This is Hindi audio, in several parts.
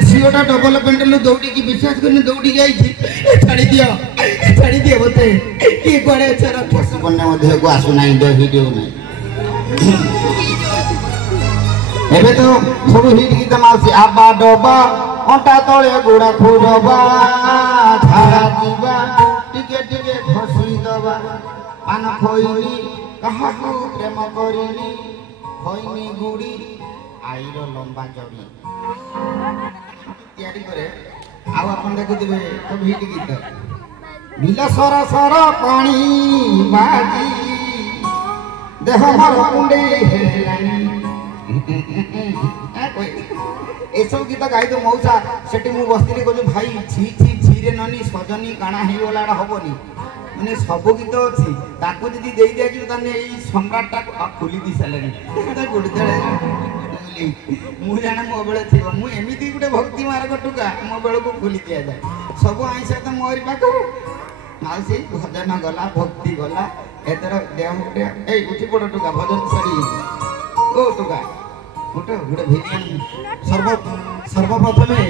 झीटा डबल पेंटल दौड़ी की विश्वास कर दौड़ी छाड़ी दियो मत किए कड़े देह को आसुना देह हिट हो एबे तो सब हिट गीत मारसी आबा डबा अंटा तले गोड़ा खोदबा झाड़ा जीवा टिके टिके घसी दबा पान खोइनी कहा को प्रेम करिनी खोइनी गुड़ी आईर लंबा जड़ी तैयारी करे आउ अपन देखुथिबे सब हिट गीत बिला सरा सरा पानी बाजी देह मर कुंडे हेलानी ए सब गीत गाई दो मौसा सेठी मु बस्ती को भाई छी छी छी रे ननी सजनी काना हे वाला हबनी माने सब गीत अछि ताको जदी देई दिया कि तने एई सम्राट टा खुली दी सालेनी त गुड दळे मु जाना मो बेले थिबो मु एमिति गुटे भक्ति मार्ग टुका मो बेले को खुली दिया जाए सब आइसा त मोरी पाखो माउसी भजन गला भक्ति गला एतर देह गुटे ए उठी पड़ टुका भजन सरी ओ टुका गोटे गोटे भिलियन सर्वप्रथमे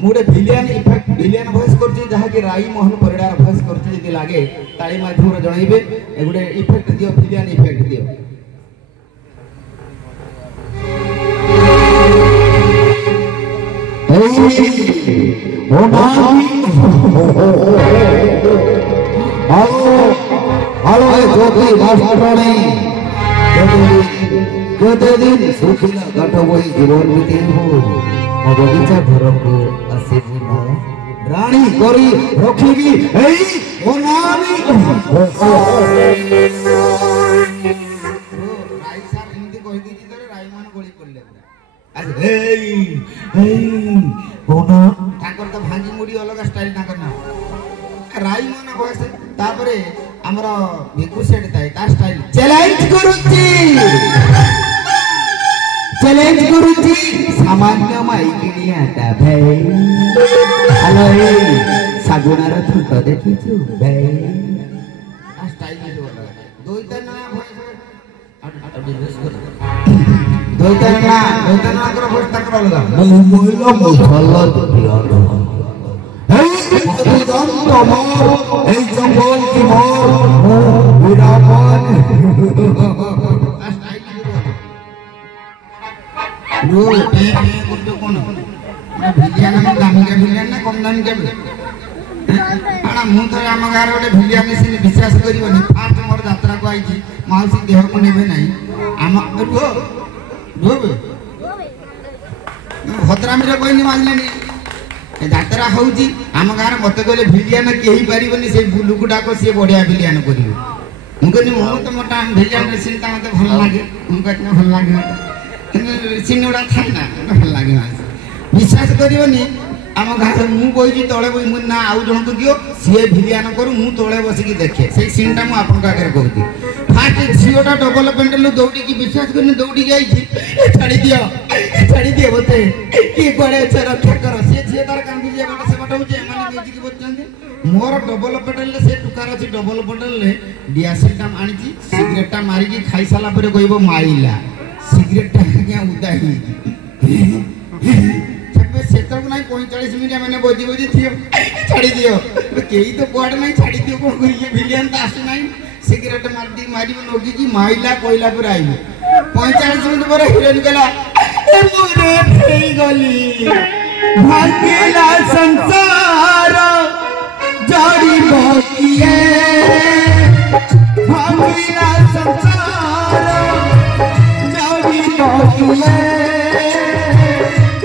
मुझे भिलियन इफेक्ट भिलियन भॉइस करछि जहा कि राई मोहन परिडार भॉइस करछि जदी लागे ताली माध्यम रे जणाइबे ए गोटे इफेक्ट दियो भिलियन इफेक्ट दियो ओ नामी हेलो ज्योति राष्ट्रणी गोटे दिन सुखिला काठ बही जीवन बीती हो मो बगीचा घर को आसीबी ना रानी करी रखिबी एई ओ नानी राई सार हिंदी कहि दी तरे राई मान गोली पड़ले अरे एई कोना ठाकर तो भांगी मुड़ी अलग स्टाइल ना करना राई मान भयस तापरे हमरा भिकु सेट ताई ता स्टाइल चैलेंज गुरुजी सामान्य माइकिनी आता भाई हेलो सागुनार थुट देखिछु भाई आ स्टाइल जो दोइता ना दोइता ना कर भोज तक लगा मोइलो मोछल्ला दियानो हे दम तमार ए जंगल की मोर विरापन रो ए गुड्डू कोन भिलियन में दामी के भिलियन ना कम दामी के आना मु तो हम गार ओटे भिलियन से विश्वास करिवनी फास्ट मोर यात्रा को आइजी माउसी देह को नेबे नाही आम रो भद्रामी रे कोइनी मानलेनी ए यात्रा होउजी हम गार मते कहले भिलियन केही पारिबनी से बुलुकुडा को से बढ़िया भिलियन करिवो मु कहनी मु तो मोटा भिलियन रे सिनता मते भल लागे मु कहनी भल लागे सिनुड़ा थाई ना भल लागे विश्वास करिवनी आम घर मु बही तले बही मु ना आउ जन को दियो सी भिलियन करू मु तले बसिकी देखे से सीनटा मु आपन आगे कहती फास्ट झीटा डबल पेंटल दौड़ी की विश्वास कर दौड़ी छाड़ी दियो मत किए कड़े रक्षा कर सी झी तार कांदी बाटे से बाटे होचे माने म्यूजिक बजचंदी मोर डबल पेंटल से टुकार अछि डबल पेंटल ले डियासिल आनी सिगरेटा मारिकी खाई साला परे कहबो माइला सिगरेट क्या उदाही छपे सेतर नहीं 45 मिनिट मैंने बोजी बोजी थियो छाड़ी दियो केही तो कोड नहीं छाड़ी दियो को ये भिलियन त आसी नहीं सिगरेट मारदी मारी नोगी की माइला कोइला पर आइलो 45 मिनिट पर हिरोइन गला ए मोरे फेई गली भागेला संसार जड़ी बकिए भागेला संसार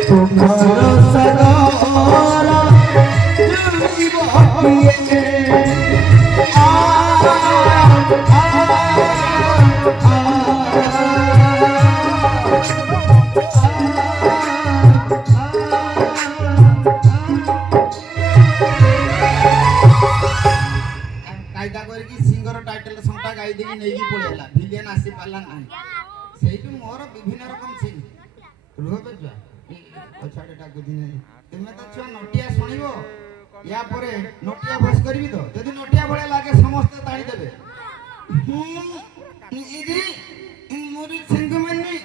तुम्हारा सगारा जुड़ी बाकी कायदा करके सिंगर टाइटल संटा गाई देकी नेकी पळेला भिलियन आसी पाला नाही सेही मोर विभिन्न रकम सिंग रुह बेजा पछाडेटा गुदी नहीं तुमे तो छुआ नटिया सुनिबो या परे नटिया बस करबी तो यदि नटिया भले लागे समस्त ताड़ी देबे इदी मोरी सिंग मन्नी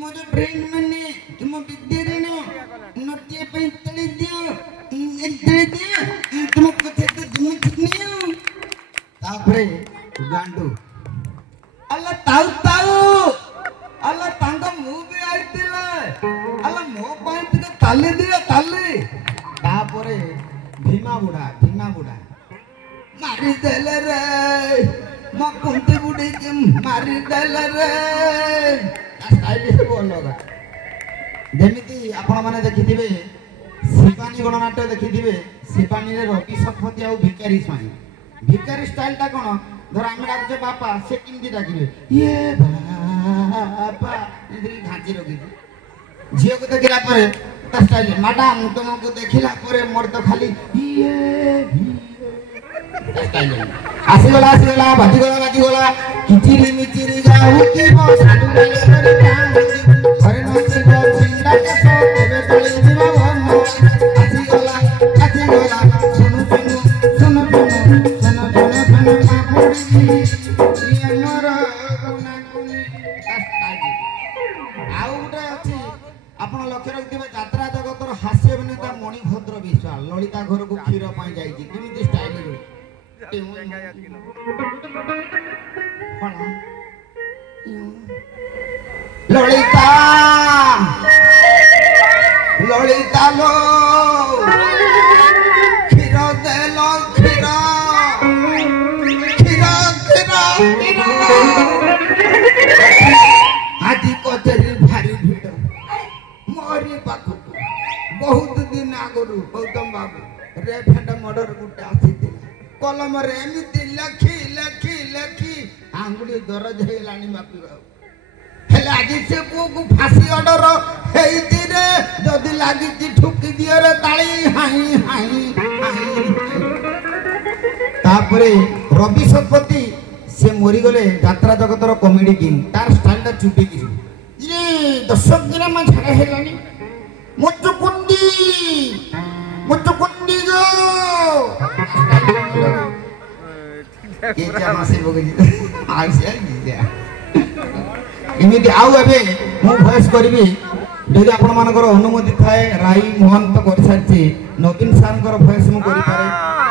मोरे ब्रेन मन्नी तुम विद्या रे न नटिया तुम कथे तो तुम ठीक नहीं हो तापरे गांडू अल्लाह ताऊ ताऊ अल्लाह तांगा मुंह भी आइतिले अल्लाह मो पॉइंट के ताले दिया ताले तापरे भीमा बुढ़ा मारी देले रे म कुंती बुढ़ी के मारी देले रे स्टाइलिश बोलगा जेमिति आपण माने देखिथिबे शिवानी गणनाट्य देखिथिबे शिवानी रे रवि शतपथी आ भिखारी स्टाइल ता कोन धर आमे डाकजे बापा से किंदी डाकिबे ये बापा इधरी घांची रखी झियो को देखिला परे ता स्टाइल मैडम तुमको देखिला परे मोर तो खाली ये स्टाइल आसी गला बाजी गला किचिरी मिचिरी गाऊ की बो साडू गले करे काम हरे नसी गो सिंदा के सो देवे तळे दिवा भन आसी गला सुनु मापुड़ी ये मोर गुनागुनी स्टाइल आउ उडे अछि आपण लक्ष्य रखिबे यात्रा जगतर हास्य अभिनेता मणिभद्र विश्वाल ललिता घर को खीर पाई जाईची किमिति स्टाइल रे ललिता लो खीर दे लो खीर आदि कचेरी भारी भीड़ मोरी पाखु बहुत दिन आगरू गौतम बाबू रेफेंड मर्डर गुटे आसी कलम रे एमिति लखी आंगुली दरज हेलानी बापी बाबू हेले आज से को फांसी ऑर्डर हेइति रे जदी लागी ती ठुकी दियो रे ताली हाई तापरे रवि शतपथी से मरी गले यात्रा जगतर कॉमेडी किंग तार स्टाइल ता चुपी की ये दर्शक दिन में झड़ा हेलानी मुचुकुंडी गो के क्या मासे बगजी आइसे दिया इमिति आउ एबे मु वॉइस करबी जदि आपण मानकर अनुमति थाए राई मोहन तो कर सारछि नवीन सारकर वॉइस मु करि पारे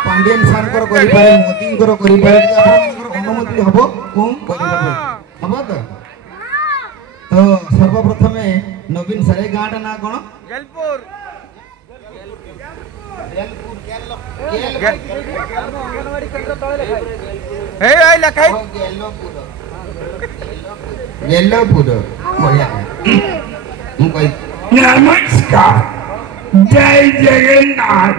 पांडियन सारकर करि पारे मोदीकर करि पारे आपण मानकर अनुमति हबो को करि पारे हबो तो सर्वप्रथम नवीन सारे गाँटा ना कोन गेलपुर नमस्कार जय जगन्नाथ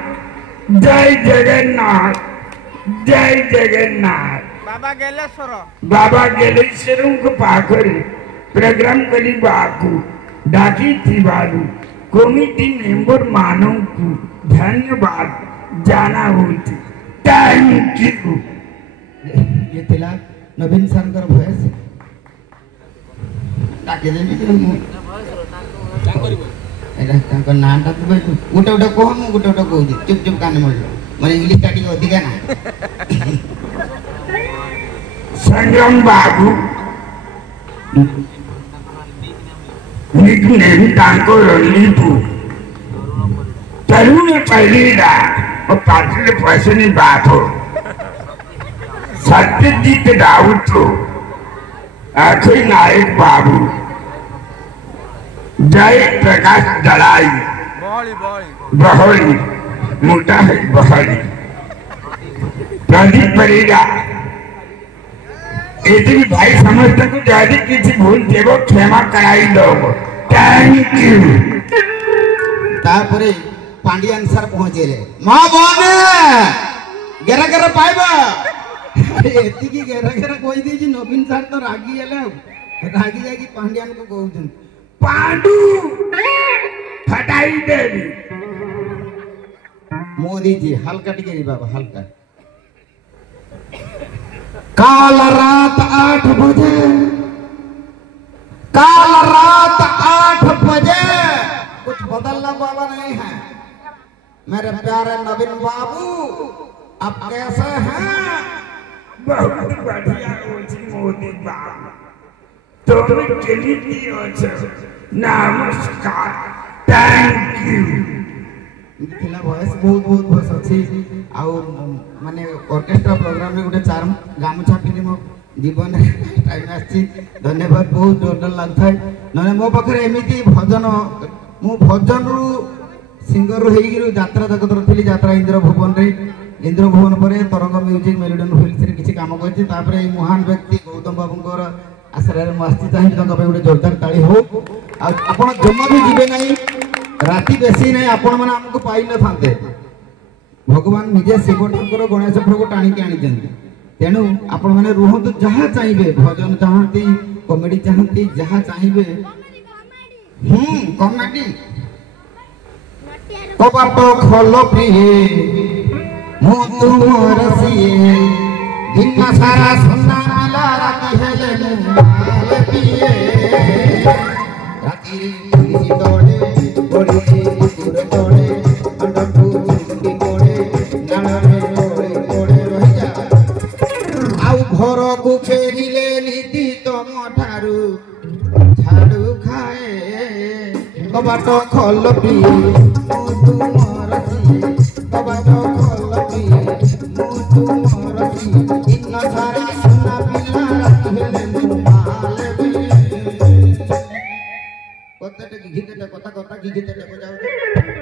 बाबा गेलेश्वर को पाखरे प्रोग्राम करी बाकू डाकी थी बालू कमिटी मेंबर मानव को धन्यवाद जाना होती थैंक यू ये तिला नवीन सारकर वॉइस डाके देनी क्या करिवो एला तांको नाटा तो भाई गोटे कोह मु गोटे कहू चुप कान मोड़ माने इंग्लिश टा टिके अधिका ना संगम बाबू निकनेम तांको रलीपू तरुण पहलीरा और पाटिल पैसनी बात हो सत्यजीत राउत हो आखिर नायक बाबू जय प्रकाश दलाई बहली मोटा है बहली प्रदीप परिगा यदि भाई समझते को यदि किसी भूल देवो क्षमा कराई लोग थैंक यू तापरे पांडियन सर पहुंचे रे मां बाने गेरा पाइबा अरे एति की गेरा कोई दी जी नवीन सर तो रागी आले रागी जाकी पांडियन को कहउछन पांडू फटाई देवी मोदी जी हल्का टिके बाबा हल्का काल रात 8 बजे कुछ बदलने वाला नहीं है मेरे प्यारे नवीन बाबू अब कैसे हैं बहुत बढ़िया मोदी बाबू तुम्हें चली नमस्कार थैंक यू थिला वॉइस बहुत बहुत बस अछि आउ माने ऑर्केस्ट्रा प्रोग्राम में गोटे चार गामुछा पिनी मो जीवन टाइम आछि धन्यवाद बहुत डर लागथाय नने मो पाखरे एमिति भजन मु भजन रु सिंगर रु हेगिरु यात्रा जगत रथिली यात्रा इंद्र भुवन रे इंद्र भुवन परे तरंग म्यूजिक मेलोडियन फिल्म्स रे किछि काम करछि तापरे ए महान व्यक्ति गौतम बाबूंकर आश्रय रे मस्ती चाहि तंग पे गोटे जोरदार ताली हो आपण जम्मा भी जिबे नाही राति बेसी नहीं आपण माने हमको पाई न थांते भगवान निजे शिव ठाकुर गणेश प्रभु टाणी के आनी जंती तेनु आपण माने रुहंतु जहा चाहिबे भजन चाहंती कॉमेडी चाहंती जहा चाहिबे कॉमेडी कबाट खोल प्रिय मु तुमर सिए दिन सारा सोना मिला राती हेले मुमाल पिए राती रे तोड़े बड़ी पुर तोड़े अंडू चुंडी कोड़े नाळे कोड़े कोड़े रहि जा आउ घर को फेरिले नीति तम ठारू झाड़ू खाए कबाट खोल पी मु तुमर सिए कबाट खोल पी मु तुमर सिए इतना सारा सोना पिला राती हेले मुमाल पिए कतटे गीतटे कथा कथा गीतटे बजाऊ